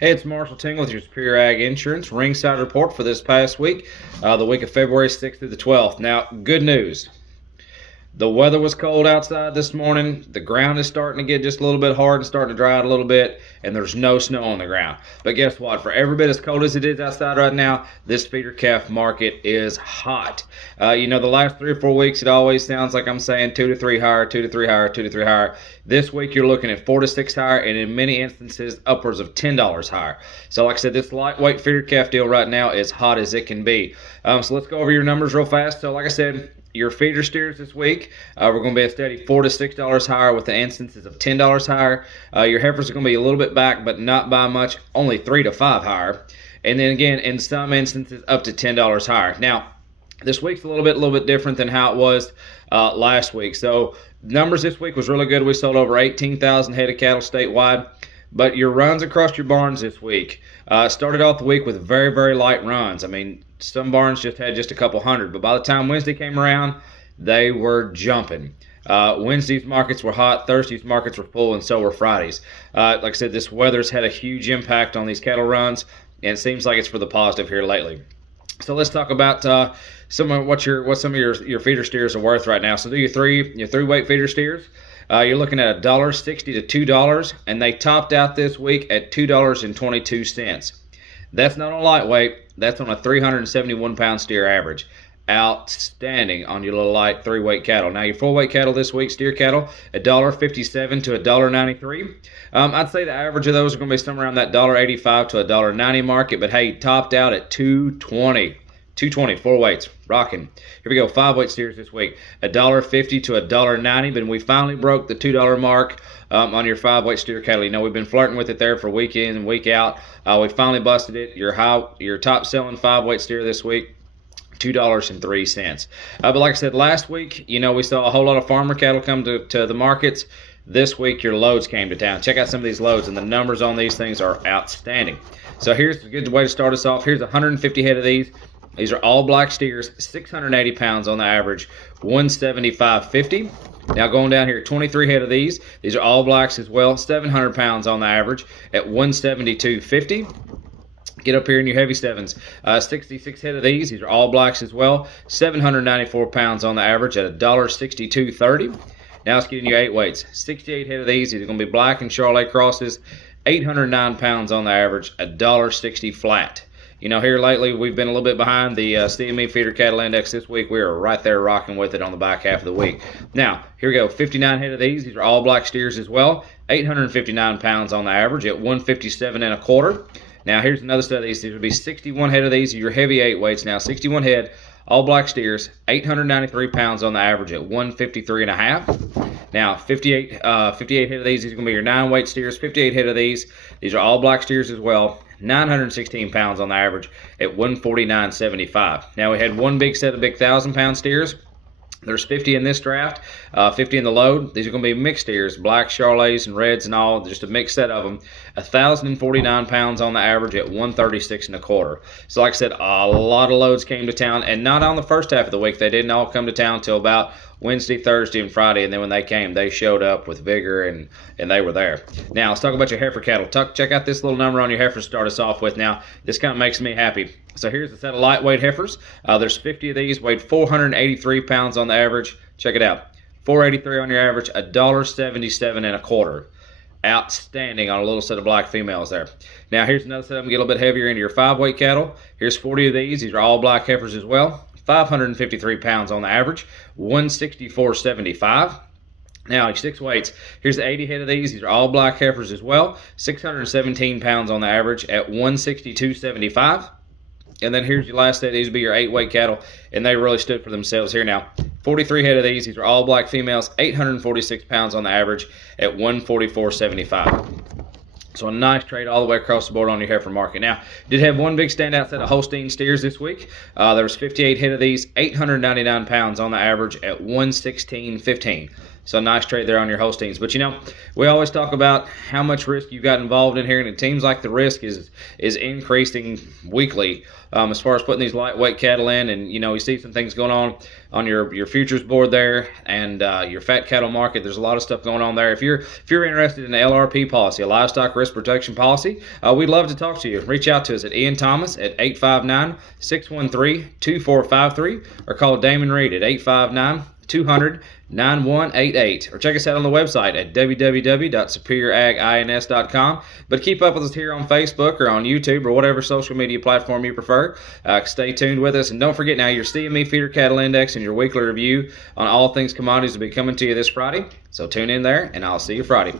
Hey, it's Marshall Tingle with your Superior Ag Insurance Ringside report for this past week, the week of February 6th through the 12th. Now, good news. The weather was cold outside this morning. The ground is starting to get just a little bit hard and starting to dry out a little bit, and there's no snow on the ground. But guess what? For every bit as cold as it is outside right now, this feeder calf market is hot. The last 3 or 4 weeks, it always sounds like I'm saying 2 to 3 higher, 2 to 3 higher, 2 to 3 higher. This week, you're looking at 4 to 6 higher, and in many instances, upwards of $10 higher. So like I said, this lightweight feeder calf deal right now is hot as it can be. So let's go over your numbers real fast. So like I said, your feeder steers this week, we're going to be a steady $4 to $6 higher with the instances of $10 higher. Your heifers are going to be a little bit back, but not by much, only 3 to 5 higher. And then again, in some instances, up to $10 higher. Now, this week's a little bit different than how it was last week. So numbers this week was really good. We sold over 18,000 head of cattle statewide. But your runs across your barns this week started off the week with very, very light runs. I mean, some barns just had just a couple hundred. But by the time Wednesday came around, they were jumping. Wednesday's markets were hot. Thursday's markets were full, and so were Friday's. Like I said, this weather's had a huge impact on these cattle runs, and it seems like it's for the positive here lately. So let's talk about some of what some of your feeder steers are worth right now. So do your three weight feeder steers. You're looking at $1.60 to $2, and they topped out this week at $2.22. That's not on lightweight. That's on a 371-pound steer average. Outstanding on your little light 3-weight cattle. Now your 4-weight cattle this week, steer cattle, $1.57 to $1.93. I'd say the average of those are going to be somewhere around that $1.85 to $1.90 market. But hey, topped out at $2.20. 4 weights, rocking. Here we go, 5-weight steers this week, $1.50 to $1.90, but we finally broke the $2 mark on your 5-weight steer cattle. We've been flirting with it there for week in and week out. We finally busted it. Your top selling 5-weight steer this week, $2.03. But like I said, last week, we saw a whole lot of farmer cattle come to the markets. This week, your loads came to town. Check out some of these loads, and the numbers on these things are outstanding. So here's a good way to start us off. Here's 150 head of these. These are all black steers, 680 pounds on the average, 175.50. Now going down here, 23 head of these. These are all blacks as well, 700 pounds on the average at 172.50. Get up here in your heavy sevens, 66 head of these. These are all blacks as well, 794 pounds on the average at $1.62.30. Now let's get in your 8 weights, 68 head of these. These are going to be black and Charolais crosses, 809 pounds on the average, $1.60 flat. Here lately, we've been a little bit behind the CME Feeder Cattle Index this week. We are right there rocking with it on the back half of the week. Now, here we go. 59 head of these. These are all black steers as well. 859 pounds on the average at 157.25. Now, here's another set of these. These would be 61 head of these. Your heavy 8 weights. Now, 61 head, all black steers, 893 pounds on the average at 153.5. Now, 58 head of these. These are going to be your 9-weight steers. 58 head of these. These are all black steers as well. 916 pounds on the average at 149.75. Now we had one big set of big 1,000-pound steers. There's 50 in this draft, 50 in the load. These are going to be mixed steers, black Charolais and reds and all, just a mixed set of them. 1,049 pounds on the average at 136.25. So like I said, a lot of loads came to town, and not on the first half of the week. They didn't all come to town till about Wednesday, Thursday, and Friday, and then when they came, they showed up with vigor, and they were there. Now, let's talk about your heifer cattle. Check out this little number on your heifers to start us off with. Now, this kind of makes me happy. So here's a set of lightweight heifers. There's 50 of these, weighed 483 pounds on the average. Check it out. 483 on your average, $1.77.25. Outstanding on a little set of black females there. Now, here's another set of them, get a little bit heavier into your 5-weight cattle. Here's 40 of these. These are all black heifers as well. 553 pounds on the average, 164.75. Now, your 6 weights, here's 80 head of these. These are all black heifers as well, 617 pounds on the average at 162.75. And then here's your last set. These will be your 8-weight cattle, and they really stood for themselves here. Now, 43 head of these. These are all black females, 846 pounds on the average at 144.75. So a nice trade all the way across the board on your heifer market. Now, did have one big standout set of Holstein Steers this week. There was 58 head of these, 899 pounds on the average at 116.15. So nice trade there on your Holsteins. But we always talk about how much risk you got involved in here, and it seems like the risk is increasing weekly as far as putting these lightweight cattle in. And we see some things going on your futures board there, and your fat cattle market. There's a lot of stuff going on there. If you're interested in an LRP policy, a livestock risk protection policy, we'd love to talk to you. Reach out to us at Ian Thomas at 859-613-2453, or call Damon Reed at 859-200-9188, or check us out on the website at www.superioragins.com. But keep up with us here on Facebook or on YouTube or whatever social media platform you prefer. Stay tuned with us, and don't forget, now your CME Feeder Cattle Index and your weekly review on all things commodities will be coming to you this Friday. So tune in there, and I'll see you Friday.